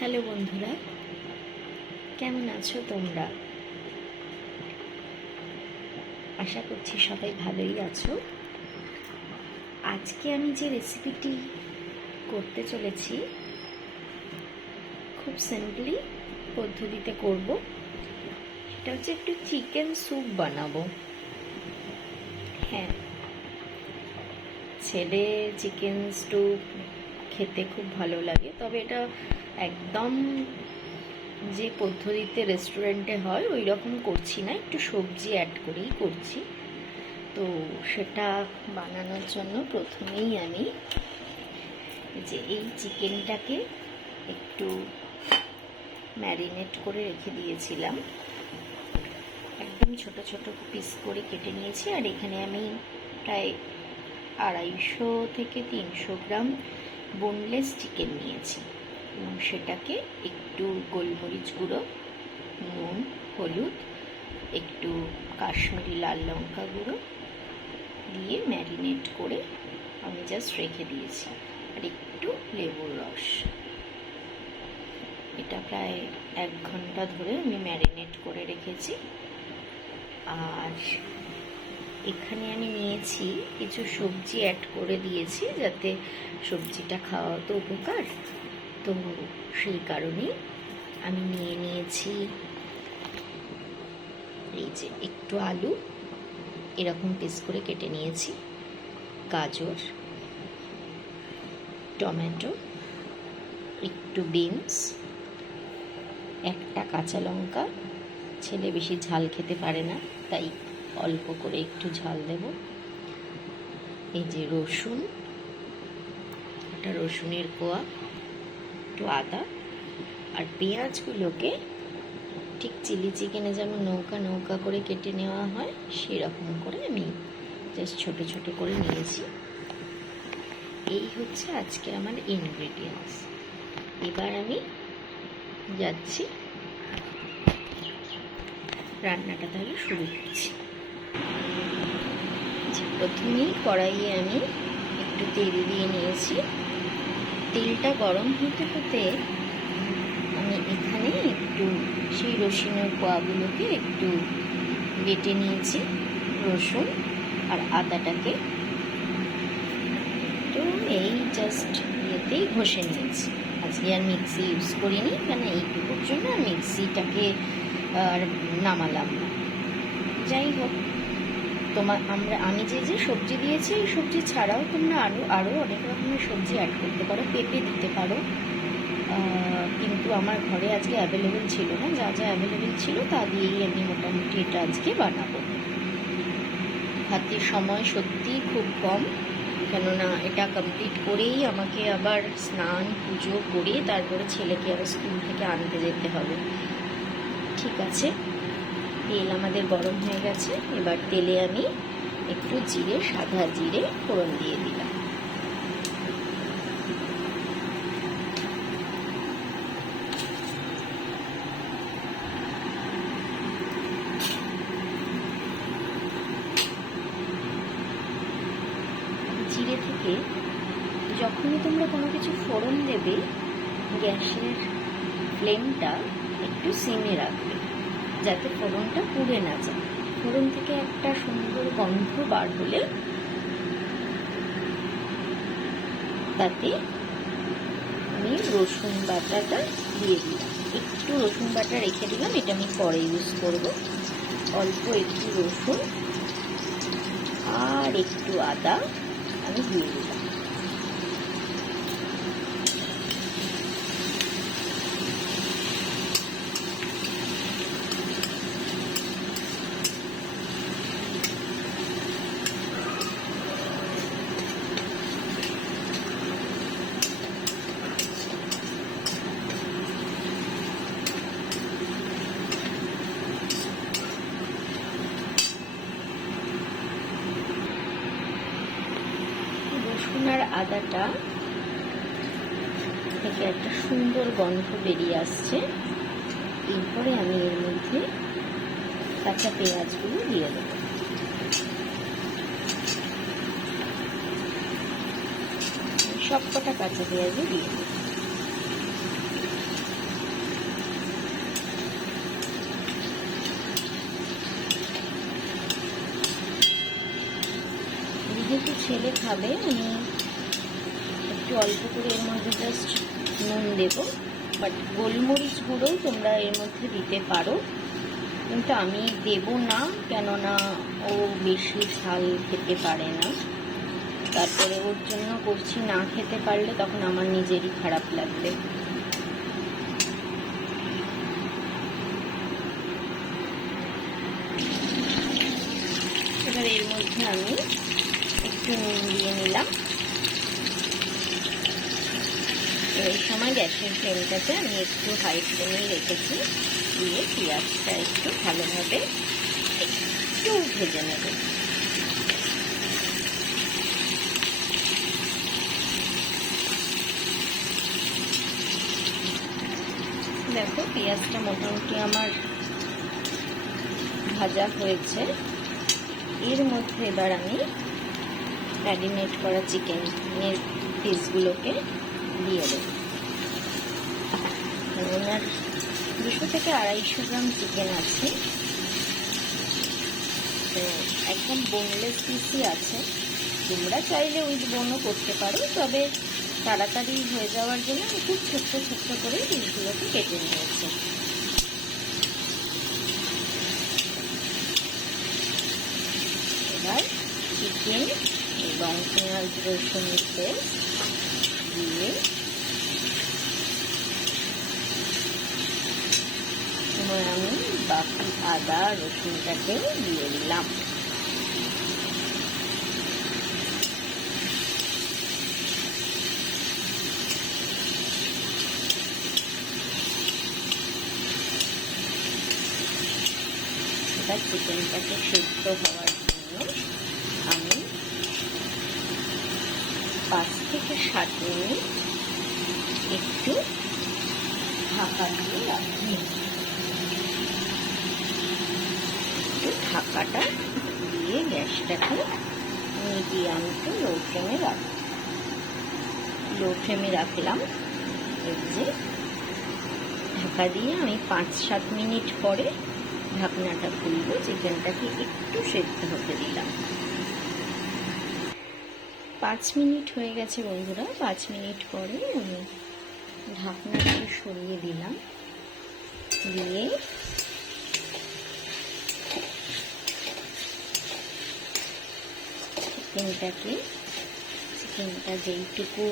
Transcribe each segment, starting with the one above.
Hello বন্ধুরা, কেমন আছো তোমরা? আশা করছি সবাই ভালোই আছো। আজকে আমি যে রেসিপিটি করতে চলেছি খুব সিম্পলি পদ্ধতিতে করব। সেটা হচ্ছে একটু চিকেন স্যুপ বানাবো। হ্যাঁ, ছেলে চিকেন স্যুপ খেতে খুব ভালো লাগে, তবে এটা একদম যে পদ্ধতিতে রেস্টুরেন্টে হয় ওই রকম করছি না, একটু সবজি অ্যাড করেই করছি। তো সেটা বানানোর জন্য প্রথমেই আমি এই চিকেনটাকে একটু ম্যারিনেট করে রেখে দিয়েছিলাম। একদম ছোট ছোট পিস করে কেটে নিয়েছি। আর এখানে আমি প্রায় 250 থেকে 300 গ্রাম বোনলেস চিকেন নিয়েছি এবং সেটাকে একটু গোলমরিচ গুঁড়ো, নুন, হলুদ, একটু কাশ্মীরি লাল লঙ্কা গুঁড়ো দিয়ে ম্যারিনেট করে আমি জাস্ট রেখে দিয়েছি। আর একটু লেবুর রস। এটা প্রায় 1 ঘন্টা ধরে আমি ম্যারিনেট করে রেখেছি। আর এখানে আমি নিয়েছি কিছু সবজি অ্যাড করে দিয়েছি, যাতে সবজিটা খাওয়া তো উপকার। তো সেই কারণেই আমি নিয়েছি এই যে একটু আলু এরকম পিস করে কেটে নিয়েছি, গাজর, টমেটো, একটু বিনস, একটা কাঁচা লঙ্কা। ছেলে বেশি ঝাল খেতে পারে না, তাই অল্প করে একটু ঝাল দেব। এই যে রসুন, একটা রসুনের কোয়া, একটু আদা। আর পেঁয়াজগুলোকে ঠিক চিলি চিকেনে যেমন নৌকা নৌকা করে কেটে নেওয়া হয় সেরকম করে আমি জাস্ট ছোট ছোট করে নিয়েছি। এই হচ্ছে আজকে আমার ইনগ্রেডিয়েন্টস। এবার আমি যাচ্ছি রান্নাটা, তাহলে শুরু করছি। প্রথমেই কড়াইয়ে আমি একটু তেল দিয়ে নিয়েছি। তেলটা গরম হতে হতে আমি এখানে একটু সেই রসুনের কোয়াগুলোকে একটু বেটে নিয়েছি। রসুন আর আদাটাকে তো এই জাস্ট ইয়েতেই ঘষে নিয়েছি। আজকে আর মিক্সি ইউজ করিনি, কেন এইটুকুর জন্য আর মিক্সিটাকে আর নামালাম না। যাই হোক, আমি যে সবজি দিয়েছি এই সবজি ছাড়াও তোমরা আরও অনেক রকমের সবজি অ্যাড করতে পারো। পেঁপে দিতে পারো, কিন্তু আমার ঘরে আজকে অ্যাভেলেবেল ছিল না। যা যা অ্যাভেলেবেল ছিল তা দিয়েই আমি মোটামুটি এটা আজকে বানাবো। হাতে সময় সত্যিই খুব কম, কেননা এটা কমপ্লিট করেই আমাকে আবার স্নান পুজো করে তারপরে ছেলেকে আবার স্কুল থেকে আনতে যেতে হবে। ঠিক আছে, তেল আমাদের গরম হয়ে গেছে। এবার তেলে আমি একটু জিরে, সাদা জিরে ফোড়ন দিয়ে দিলাম। জিরে থেকে যখনই তোমরা কোনো কিছু ফোড়ন দেবে, গ্যাসের ফ্লেমটা একটু সিমে রাখবে, যাতে ফোড়নটা পুড়ে না যায়। ফোড়ন থেকে একটা সুন্দর গন্ধ বার হলে তাতে আমি রসুন বাটাটা দিয়ে দিলাম। একটু রসুন বাটা রেখে দিলাম, এটা আমি পরে ইউজ করব। অল্প একটু রসুন আর একটু আদা আমি দিয়ে দিলাম। রসুন আর আদাটা থেকে একটা সুন্দর গন্ধ বেরিয়ে আসছে। এরপরে আমি এর মধ্যে কাঁচা পেঁয়াজগুলো দিয়ে দেবো। সবকটা কাঁচা পেঁয়াজও দিয়ে দেবো। ছেলে খাবে, আমি একটু অল্প করে এর মধ্যে জাস্ট নুন দেব, বাট গোলমরিচ গুঁড়োও তোমরা এর মধ্যে দিতে পারো, কিন্তু আমি দেব না, কেননা ও বেশি ঝাল খেতে পারে না। তারপরে ওর জন্য করছি, না খেতে পারলে তখন আমার নিজেরই খারাপ লাগবে। এবার এর মধ্যে আমি একটু নুন দিয়ে নিলাম। এই সময় গ্যাসের ফ্লেমটাতে আমি একটু হাই ফ্লেমে রেখেছি, দিয়ে পেঁয়াজটা একটু ভালোভাবে একটু ভেজে নেব। দেখো পেঁয়াজটা মোটামুটি আমার ভাজা হয়েছে। এর মধ্যে এবার আমি ম্যারিনেট করা চিকেনের পিসগুলোকে দিয়ে দেব। ওনার 200 থেকে 250 গ্রাম চিকেন আছে, তো একদম বোনলেস পিসই আছে। তোমরা চাইলে উইথ বোনও করতে পারো, তবে তাড়াতাড়ি হয়ে যাওয়ার জন্য আমি খুব ছোট্ট ছোট্ট করে পিসগুলোকে কেটে নিয়েছি। এবার চিকেন এবং পেঁয়াজ রসুনের পেস্ট দিয়ে আমি বাকি আদা রসুনটাকে দিয়ে দিলাম। এবার চিকেনটাকে সেদ্ধ হওয়ার জন্য আমি 5 থেকে 7 মিনিট একটু ঢাকা দিয়ে রাখি। একটু ঢাকাটা দিয়ে গ্যাসটাকে মিডিয়াম টু লো ফ্লেমে রাখলাম। এই যে ঢাকা দিয়ে আমি 5-7 মিনিট পরে ঢাকনাটা খুলবো, চিকেনটাকে একটু সেদ্ধ হতে দিলাম। 5 মিনিট হয়ে গেছে বন্ধুরা। 5 মিনিট পরে আমি ঢাকনাটাকে সরিয়ে দিলাম, দিয়ে চিকেনটা যেইটুকু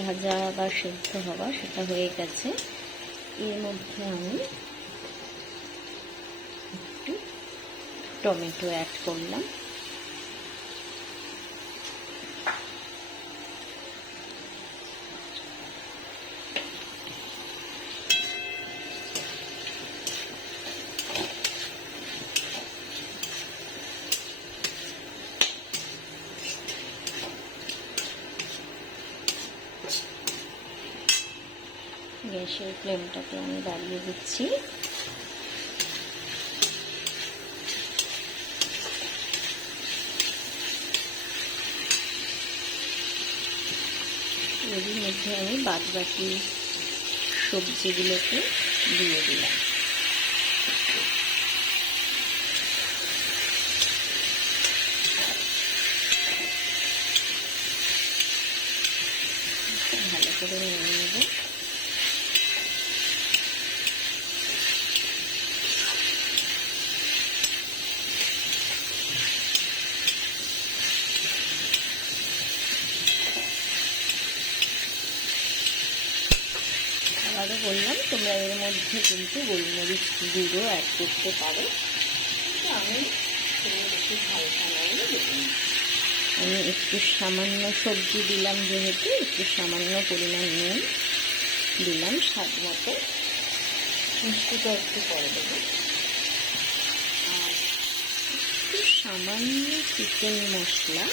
ভাজা বা সেদ্ধ হওয়া সেটা হয়ে গেছে। এর মধ্যে আমি একটু টমেটো অ্যাড করলাম। গ্যাসের ফ্লেমটাকে আমি বাড়িয়ে দিচ্ছি। এর মধ্যে আমি বাদবাকি সবজিগুলোকে দিয়ে দিলাম। ভালো করে নিয়ে নেব। আবারও বললাম, তোমরা এর মধ্যে কিন্তু গোলমরিচ গুঁড়ো অ্যাড করতে পারো, আমি বেশি হালকা নয় দেবো। আমি একটু সামান্য সবজি দিলাম, যেহেতু একটু সামান্য পরিমাণ নুন দিলাম, স্বাদ মতো। মিষ্টিটা একটু পরে দেবো। আর একটু সামান্য চিকেন মশলা,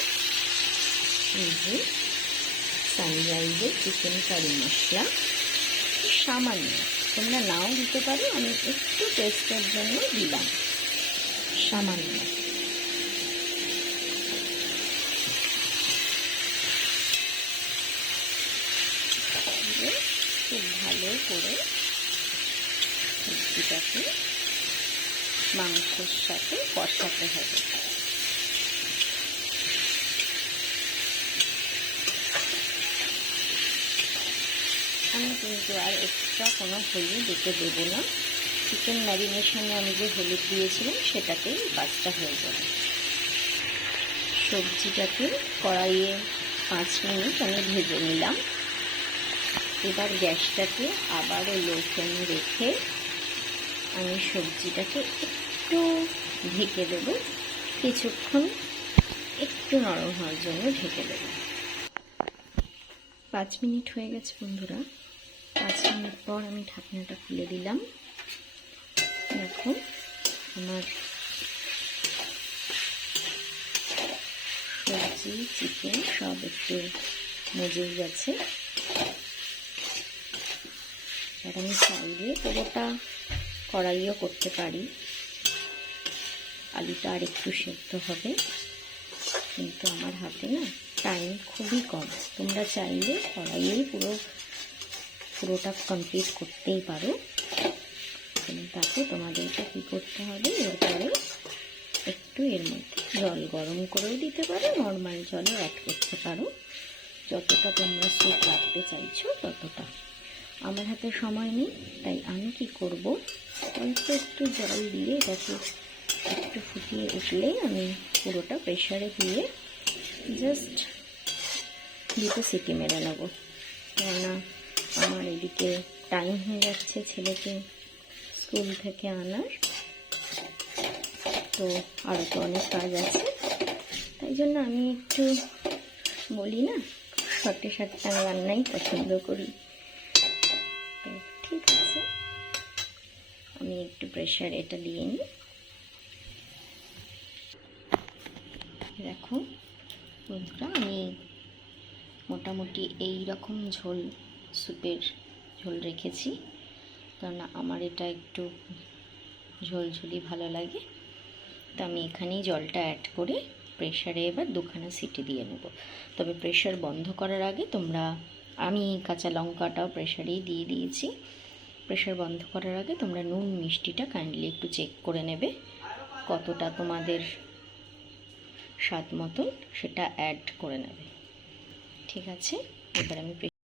সানরাইজের চিকেন কারি মশলা সামান্য, তোমরা নাও দিতে পারো, আমি একটু টেস্টের জন্য দিলাম সামান্য। খুব ভালো করে সবজিটাকে মাংসের সাথে কষাতে হবে। আমি কিন্তু আর এক্সট্রা কোনো হলুদ এতে দেবো না। চিকেন ম্যারিনেশনে আমি যে হলুদ দিয়েছিলাম সেটাতেই কাজটা হয়ে যাবে। সবজিটাকে কড়াইয়ে 5 মিনিট আমি ভেজে নিলাম। এবার গ্যাসটাকে আবারও লো ফ্লেমে রেখে আমি সবজিটাকে একটু ঢেকে দেবো, কিছুক্ষণ একটু নরম হওয়ার জন্য ঢেকে দেবো। 5 মিনিট হয়ে গেছে বন্ধুরা। 5 মিনিট পর আমি ঢাকনাটা খুলে দিলাম। দেখো আমার সবজি চিকেন সব একটু মজে গেছে। আর আমি চাইলে পুরোটা কড়াইও করতে পারি, আলুটা আর একটু সেদ্ধ হবে, কিন্তু আমার হাতে না টাইম খুবই কম। তোমরা চাইলে কড়াইয়েই পুরোটা কমপ্লিট করতেই পারো, তাতে তোমাদেরকে কী করতে হবে, এরপরে একটু এর মধ্যে জল গরম করেও দিতে পারো, নর্মাল জলও অ্যাড করতে পারো, যতটা তোমরা স্যুপ রাখতে চাইছো ততটা। আমার হাতে সময় নেই, তাই আমি কি করব, অল্প একটু জল দিয়ে এটাকে একটু ফুটিয়ে উঠলেই আমি পুরোটা প্রেশারে দিয়ে জাস্ট 2টো সিটি মেরে নেব। কেননা আমার এদিকে টাইম হয়ে যাচ্ছে ছেলেকে স্কুল থেকে আনার, তো আরও তো অনেক কাজ আছে, তাই জন্য আমি একটু বলি না, শর্টে শর্টে আমি রান্নাই পছন্দ করি। তো ঠিক আছে, আমি একটু প্রেশার এটা দিয়ে নিই। দেখো বন্ধুরা, আমি মোটামুটি এই রকম স্যুপের ঝোল রেখেছি, কারণ আমার এটা একটু ঝোলঝুলি ভালো লাগে। তো আমি এখানেই জলটা অ্যাড করে প্রেশারে এবার 2খানা সিটি দিয়ে নেব। তবে প্রেশার বন্ধ করার আগে আমি কাঁচা লঙ্কাটাও প্রেশারেই দিয়ে দিয়েছি। প্রেশার বন্ধ করার আগে তোমরা নুন মিষ্টিটা কাইন্ডলি একটু চেক করে নেবে, কতটা তোমাদের স্বাদ মতন সেটা অ্যাড করে নেবে। ঠিক আছে, এবার আমি